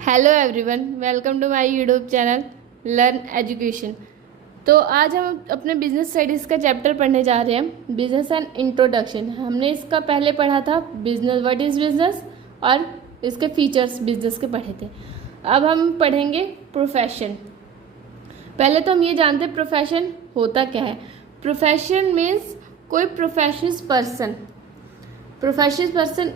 Hello everyone, welcome to my YouTube channel learn education. तो आज हम अपने बिजनेस स्टडीज़ का चैप्टर पढ़ने जा रहे हैं, बिजनेस एंड इंट्रोडक्शन। हमने इसका पहले पढ़ा था बिजनेस, व्हाट इज़ बिजनेस, और इसके फीचर्स बिजनेस के पढ़े थे। अब हम पढ़ेंगे प्रोफेशन। पहले तो हम ये जानते हैं प्रोफेशन होता क्या है। प्रोफेशन मीन्स कोई प्रोफेशनल पर्सन। प्रोफेशनल पर्सन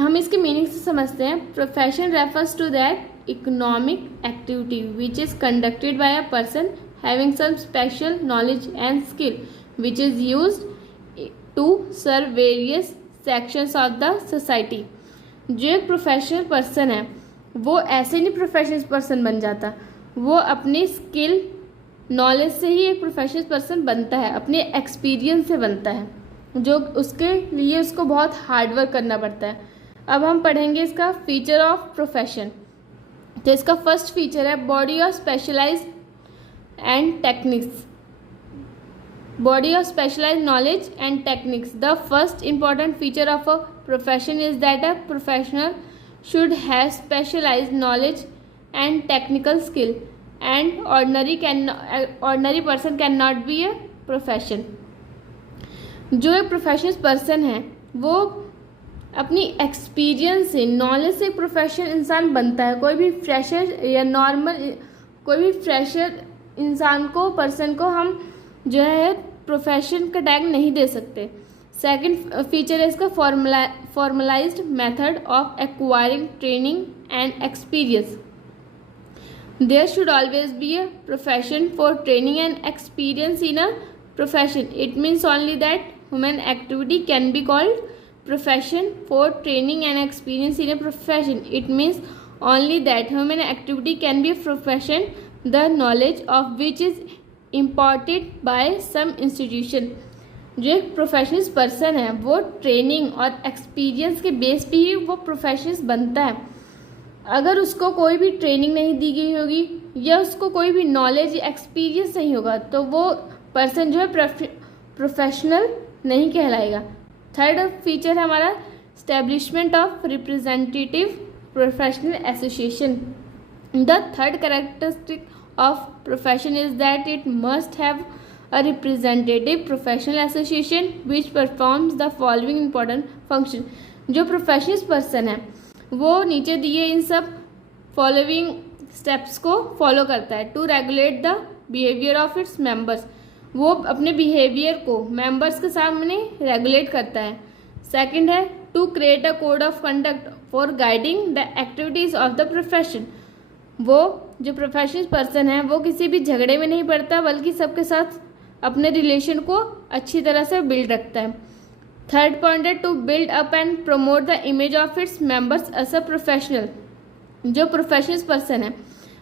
हम इसके मीनिंग से समझते हैं। Profession refers to that economic activity which is conducted by a person having some special knowledge and skill which is used to serve various sections of the society. जो एक professional person है वो ऐसे नहीं professional person बन जाता, वो अपनी स्किल नॉलेज से ही एक प्रोफेशनल पर्सन बनता है, अपने एक्सपीरियंस से बनता है, जो उसके लिए उसको बहुत हार्ड वर्क करना पड़ता है। अब हम पढ़ेंगे इसका फीचर ऑफ प्रोफेशन। तो इसका फर्स्ट फीचर है body of specialised and techniques, body of specialised knowledge and techniques. The first important feature of a profession is that a professional should have specialized knowledge and technical skill and ordinary person cannot be a profession। जो एक professional person है वो अपनी experience से, knowledge से professional इंसान बनता है। कोई भी फ्रेशर या नॉर्मल कोई भी फ्रेशर इंसान को, पर्सन को हम जो है प्रोफेशन का टैग नहीं दे सकते। सेकंड फीचर है इसका formalised method of acquiring training and experience. There should always be a profession for training and experience in a profession. It means only that human activity can be called profession for training and experience in a profession. It means only that human activity can be a profession the knowledge of which is imparted by some institution. जो एक professional person है वो training और experience के base पे ही वो professional बनता है। अगर उसको कोई भी ट्रेनिंग नहीं दी गई होगी या उसको कोई भी नॉलेज या एक्सपीरियंस नहीं होगा तो वो पर्सन जो है प्रोफेशनल नहीं कहलाएगा। थर्ड फीचर है हमारा establishment of representative professional association. The third characteristic of profession is that it must have a representative professional association which performs the following important function। जो प्रोफेशनल पर्सन है वो नीचे दिए इन सब फॉलोइंग स्टेप्स को follow करता है। To regulate the behaviour of its members, वो अपने बिहेवियर को मेंबर्स के सामने रेगुलेट करता है। सेकंड है to create a code of conduct for guiding the activities of the profession. वो जो प्रोफेशनल पर्सन है वो किसी भी झगड़े में नहीं पड़ता बल्कि सबके साथ अपने रिलेशन को अच्छी तरह से बिल्ड रखता है। थर्ड पॉइंट है to build up and promote the image of its members as a professional. जो प्रोफेशनल पर्सन है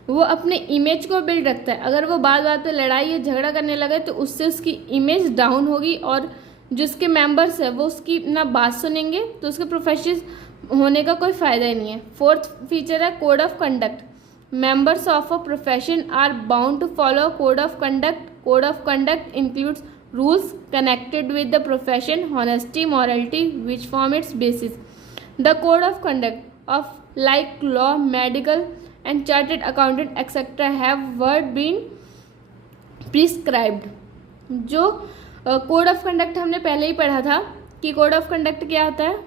वो अपने इमेज को बिल्ड रखता है। अगर वो बात बात पे लड़ाई या झगड़ा करने लगे तो उससे उसकी इमेज डाउन होगी और जो उसके मेंबर्स है वो उसकी ना बात सुनेंगे, तो उसके प्रोफेशनल होने का कोई फ़ायदा ही नहीं है। फोर्थ फीचर है code of conduct. Members of a profession are bound to follow code of conduct. Code of conduct includes rules connected with the profession, honesty, morality, which form its basis. The code of conduct of like law, medical, and chartered accountant, etc. have word been prescribed. जो code of conduct हमने पहले ही पढ़ा था कि code of conduct क्या होता है।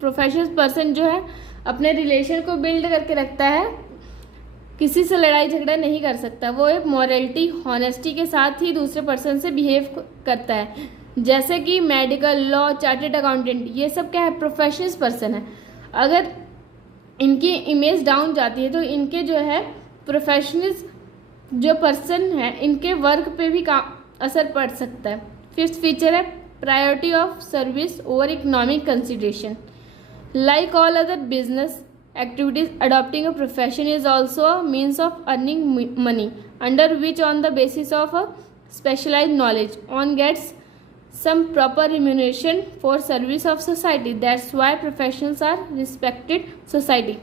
Professional person जो है अपने रिलेशन को बिल्ड करके रखता है, किसी से लड़ाई झगड़ा नहीं कर सकता, वो एक मॉरलिटी, हॉनेस्टी के साथ ही दूसरे पर्सन से बिहेव करता है। जैसे कि मेडिकल, लॉ, चार्टेड अकाउंटेंट, ये सब क्या है प्रोफेशनल पर्सन है। अगर इनकी इमेज डाउन जाती है तो इनके जो है प्रोफेशनल जो पर्सन है इनके वर्क पे भी असर पड़ सकता है। फिफ्थ फीचर है priority of service over economic consideration. Like all other business activities, adopting a profession is also a means of earning money, under which on the basis of a specialized knowledge one gets some proper remuneration for service of society. That's why professionals are respected society।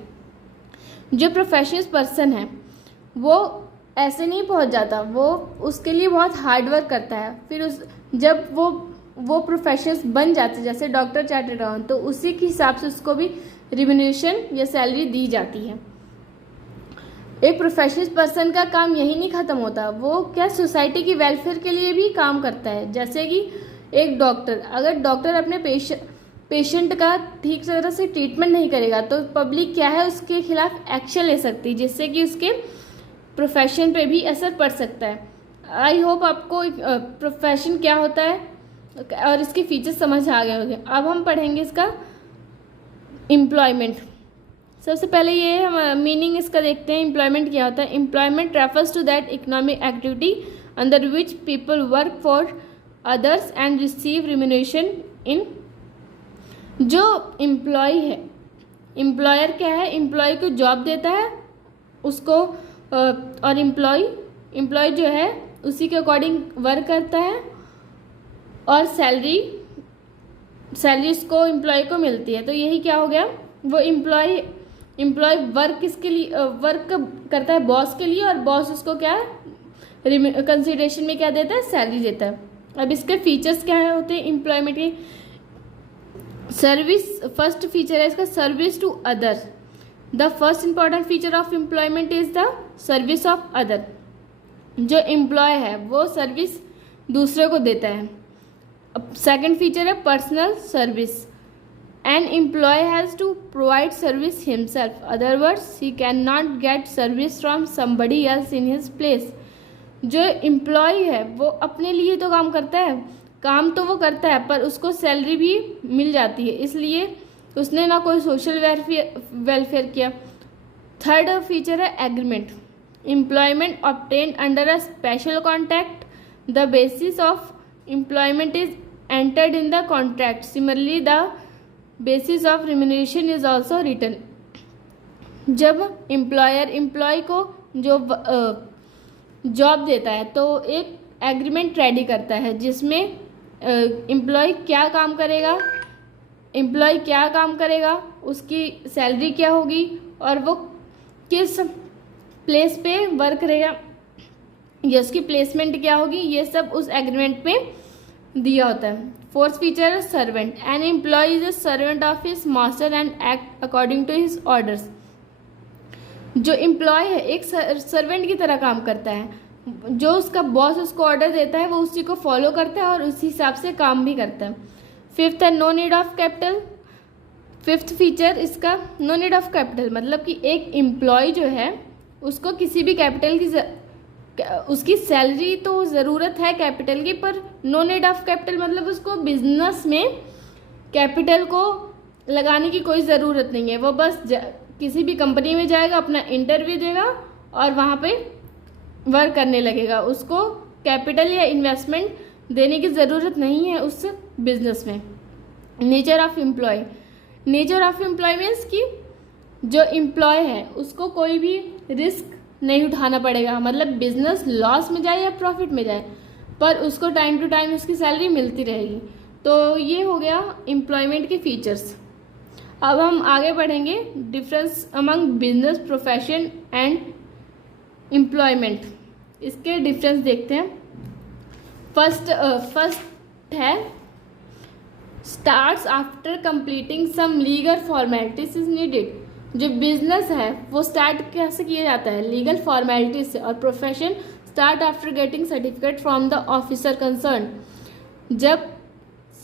जो professional person है वो ऐसे नहीं पहुंच जाता, वो उसके लिए बहुत हार्ड वर्क करता है। फिर जब वो प्रोफेशनल्स बन जाते, जैसे डॉक्टर, चार्टर्ड अकाउंटेंट, तो उसी के हिसाब से उसको भी रिम्यूनरेशन या सैलरी दी जाती है। एक प्रोफेशनल पर्सन का काम यही नहीं ख़त्म होता, वो क्या सोसाइटी की वेलफेयर के लिए भी काम करता है। जैसे कि एक डॉक्टर, अगर डॉक्टर अपने पेशेंट का ठीक तरह से ट्रीटमेंट नहीं करेगा तो पब्लिक क्या है उसके खिलाफ एक्शन ले सकती है, जिससे कि उसके प्रोफेशन पे भी असर पड़ सकता है। आई होप आपको प्रोफेशन क्या होता है और इसके फीचर्स समझ आ गए होंगे। अब हम पढ़ेंगे इसका एम्प्लॉयमेंट। सबसे पहले ये हम मीनिंग इसका देखते हैं, एम्प्लॉयमेंट क्या होता है। Employment refers to that economic activity under which people work for others and receive remuneration in. जो एम्प्लॉय है, एम्प्लॉयर क्या है, एम्प्लॉय को जॉब देता है उसको, और एम्प्लॉय जो है उसी के अकॉर्डिंग वर्क करता है और सैलरी उसको एम्प्लॉय को मिलती है। तो यही क्या हो गया, वो एम्प्लॉय वर्क किसके लिए वर्क करता है, बॉस के लिए, और बॉस उसको क्या कंसिडरेशन में क्या देता है, सैलरी देता है। अब इसके फीचर्स क्या होते हैं एम्प्लॉयमेंट के। सर्विस, फर्स्ट फीचर है इसका service to other. The first important feature of employment is the service of other. जो एम्प्लॉय है वो सर्विस दूसरे को देता है। सेकंड फीचर है personal service. An employee has to provide service himself, other words he can not get service from somebody else in his place. जो employee है वो अपने लिए तो काम करता है, काम तो वो करता है पर उसको सैलरी भी मिल जाती है, इसलिए उसने ना कोई सोशल वेलफेयर किया। थर्ड फीचर है agreement. Employment obtained under a special contract, the basis of employment is entered in the contract, similarly the basis of remuneration is also written. जब एम्प्लॉयर एम्प्लॉय को जो जॉब देता है तो एक agreement ready करता है जिसमें एम्प्लॉय क्या काम करेगा, उसकी सैलरी क्या होगी और वो किस प्लेस पे वर्क करेगा या उसकी प्लेसमेंट क्या होगी, ये सब उस एग्रीमेंट में दिया होता है। फोर्थ फीचर है servant. An employee is a servant of his master and act according to his orders. जो एम्प्लॉय है एक सर्वेंट की तरह काम करता है, जो उसका बॉस उसको ऑर्डर देता है वो उसी को फॉलो करता है और उसी हिसाब से काम भी करता है। फिफ्थ है no need of capital. Fifth feature इसका नो नीड ऑफ कैपिटल, मतलब कि एक एम्प्लॉय जो है उसको किसी भी कैपिटल की उसकी सैलरी तो ज़रूरत है कैपिटल की, पर नो नीड ऑफ कैपिटल मतलब उसको बिजनेस में कैपिटल को लगाने की कोई ज़रूरत नहीं है। वो बस किसी भी कंपनी में जाएगा, अपना इंटरव्यू देगा और वहाँ पे वर्क करने लगेगा, उसको कैपिटल या इन्वेस्टमेंट देने की ज़रूरत नहीं है उस बिजनेस में। Nature of employee. Nature of employee means कि जो एम्प्लॉय है उसको कोई भी रिस्क नहीं उठाना पड़ेगा, मतलब बिजनेस लॉस में जाए या प्रॉफिट में जाए पर उसको टाइम टू टाइम उसकी सैलरी मिलती रहेगी। तो ये हो गया एम्प्लॉयमेंट के फीचर्स। अब हम आगे बढ़ेंगे difference among business, profession and employment. इसके डिफरेंस देखते हैं। फर्स्ट है starts after completing some legal formalities is needed. जो बिजनेस है वो स्टार्ट कैसे किया जाता है, लीगल फॉर्मेलिटीज से, और profession start after getting certificate from the officer concern. जब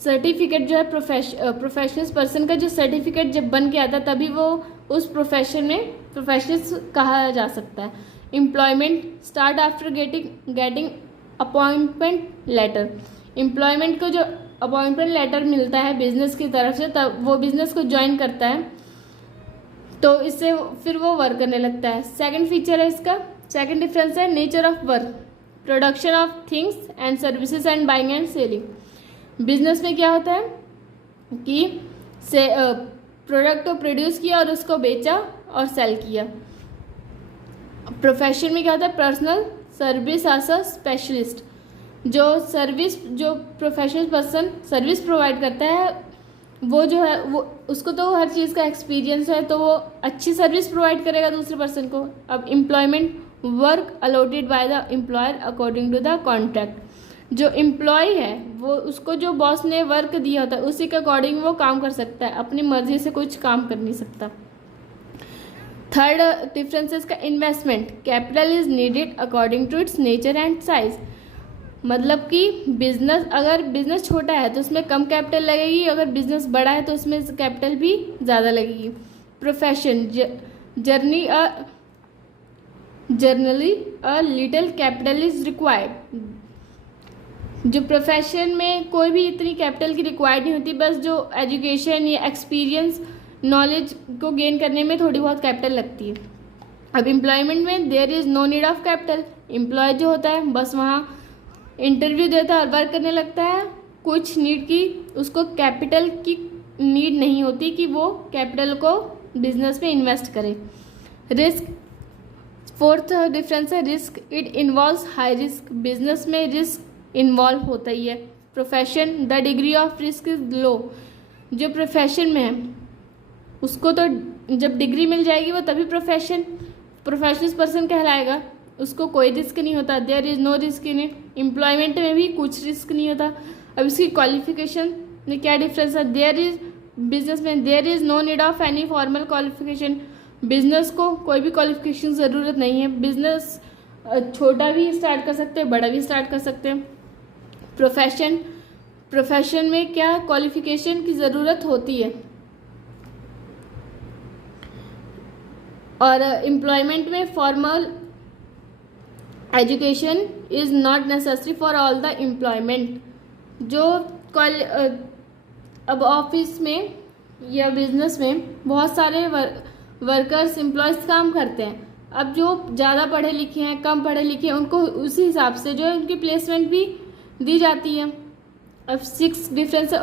सर्टिफिकेट जो है प्रोफेशनल पर्सन का जो सर्टिफिकेट जब बन के आता है तभी वो उस प्रोफेशन में प्रोफेशनल कहा जा सकता है। Employment start after getting appointment letter. Employment को जो अपॉइंटमेंट लेटर मिलता है बिजनेस की तरफ से तब वो बिजनेस को ज्वाइन करता है, तो इससे फिर वो वर्क करने लगता है। सेकंड फीचर है इसका, सेकंड डिफरेंस है nature of work. Production of things and services and buying and selling. Business में क्या होता है कि प्रोडक्ट को प्रोड्यूस किया और उसको बेचा और सेल किया। प्रोफेशन में क्या होता है personal service as a specialist. जो प्रोफेशनल पर्सन सर्विस प्रोवाइड करता है वो जो है वो उसको तो हर चीज़ का एक्सपीरियंस है, तो वो अच्छी सर्विस प्रोवाइड करेगा दूसरे पर्सन को। अब employment work allotted by the employer according to the contract. जो एम्प्लॉय है वो उसको जो बॉस ने वर्क दिया होता है उसी के अकॉर्डिंग वो काम कर सकता है, अपनी मर्जी से कुछ काम कर नहीं सकता। थर्ड डिफरेंस है इसका investment. Capital is needed according to its nature and size. मतलब कि बिजनेस, अगर बिजनेस छोटा है तो उसमें कम कैपिटल लगेगी, अगर बिजनेस बड़ा है तो उसमें कैपिटल भी ज़्यादा लगेगी। Profession, generally a little capital is required. जो प्रोफेशन में कोई भी इतनी कैपिटल की रिक्वायर्ड नहीं होती, बस जो एजुकेशन या एक्सपीरियंस नॉलेज को गेन करने में थोड़ी बहुत कैपिटल लगती है। अब एम्प्लॉयमेंट में there is no need of capital. Employee जो होता है बस वहाँ इंटरव्यू देता है और वर्क करने लगता है, कुछ नीड की उसको कैपिटल की नीड नहीं होती कि वो कैपिटल को बिजनेस में इन्वेस्ट करे। रिस्क, फोर्थ डिफरेंस है risk. It involves high risk. Business में रिस्क इन्वॉल्व होता ही है। Profession, the degree of risk is low. जो प्रोफेशन में है उसको तो जब डिग्री मिल जाएगी वो तभी प्रोफेशनल पर्सन कहलाएगा, उसको कोई रिस्क नहीं होता। There is no risk in it. Employment में भी कुछ रिस्क नहीं होता। अब इसकी क्वालिफिकेशन में क्या डिफरेंस है। देयर इज बिजनेस में there is no need of any formal qualification. Business को कोई भी क्वालिफिकेशन ज़रूरत नहीं है। बिजनेस छोटा भी स्टार्ट कर सकते हैं, बड़ा भी स्टार्ट कर सकते हैं। प्रोफेशन में क्या क्वालिफिकेशन की ज़रूरत होती है। और एम्प्लॉयमेंट में formal education is not necessary for all the employment. जो अब ऑफिस में या बिजनेस में बहुत सारे वर्कर्स एम्प्लॉयज़ काम करते हैं। अब जो ज़्यादा पढ़े लिखे हैं, कम पढ़े लिखे हैं, उनको उसी हिसाब से जो है उनकी प्लेसमेंट भी दी जाती है। अब सिक्स डिफरेंस है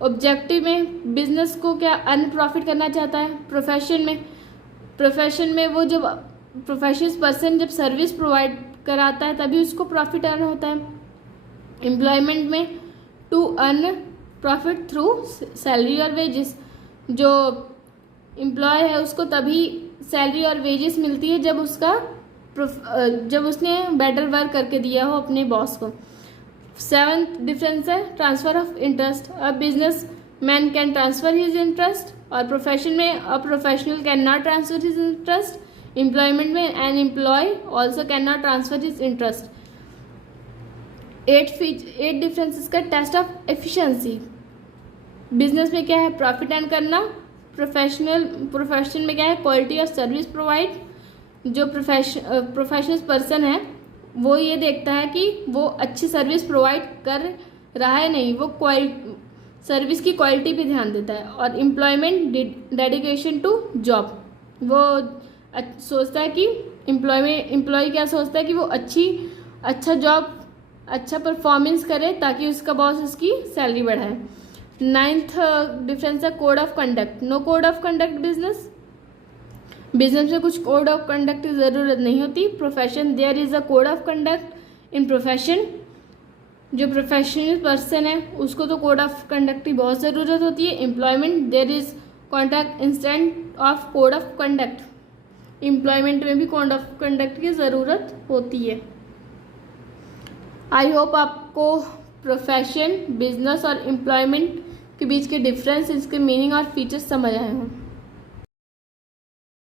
ऑब्जेक्टिव में बिजनेस को क्या अर्न प्रॉफिट करना चाहता है। प्रोफेशन में वो जब प्रोफेशनल पर्सन जब सर्विस प्रोवाइड कराता है तभी उसको प्रॉफिट अर्न होता है। एम्प्लॉयमेंट में to earn profit through salary और वेजेस। जो एम्प्लॉय है उसको तभी सैलरी और वेजेस मिलती है जब उसने बेटर वर्क करके दिया हो अपने बॉस को। सेवंथ डिफरेंस है transfer of interest. A business man can transfer his interest. और प्रोफेशन में a professional can not transfer his interest. Employment में an employee also can not transfer his interest. Eight differences का test of efficiency. Business में क्या है profit earn करना। Profession में क्या है क्वालिटी ऑफ सर्विस प्रोवाइड। जो प्रोफेशनल पर्सन है वो ये देखता है कि वो अच्छी सर्विस प्रोवाइड कर रहा है, नहीं वो सर्विस की क्वालिटी पे ध्यान देता है। और एम्प्लॉयमेंट डेडिकेशन टू जॉब। वो सोचता है कि एम्प्लॉय क्या सोचता है कि वो अच्छा परफॉर्मेंस करे ताकि उसका बॉस उसकी सैलरी बढ़ाए। नाइन्थ डिफरेंस है code of conduct. No code of conduct business में कुछ कोड ऑफ कंडक्ट की ज़रूरत नहीं होती। Profession there is a code of conduct in profession. जो प्रोफेशनल पर्सन है उसको तो कोड ऑफ कंडक्ट की बहुत ज़रूरत होती है। Employment there is contract instant of code of conduct. Employment में भी कोड ऑफ कंडक्ट की ज़रूरत होती है। आई होप आपको प्रोफेशन, बिजनेस और एम्प्लॉयमेंट के बीच के डिफरेंस, इसके मीनिंग और फीचर्स समझ आए हों।